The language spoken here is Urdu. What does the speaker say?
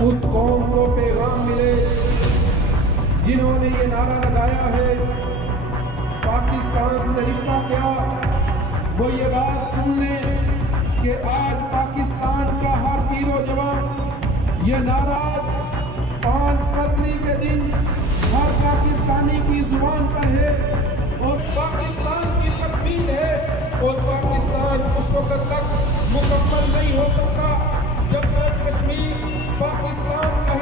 اس قوم کو پیغام ملے جنہوں نے یہ نعرہ لگایا ہے پاکستان سے رشتہ کیا، وہ یہ بات سن لیں کہ آج پاکستان کا ہر پیر و جوان یہ نعرہ 5 فروری کے دن ہر پاکستانی کی زبان پر ہے اور پاکستان کی تکمیل ہے، اور پاکستان اس وقت تک مکمل نہیں ہو سکتا جب تک کشمیر پاکستان کا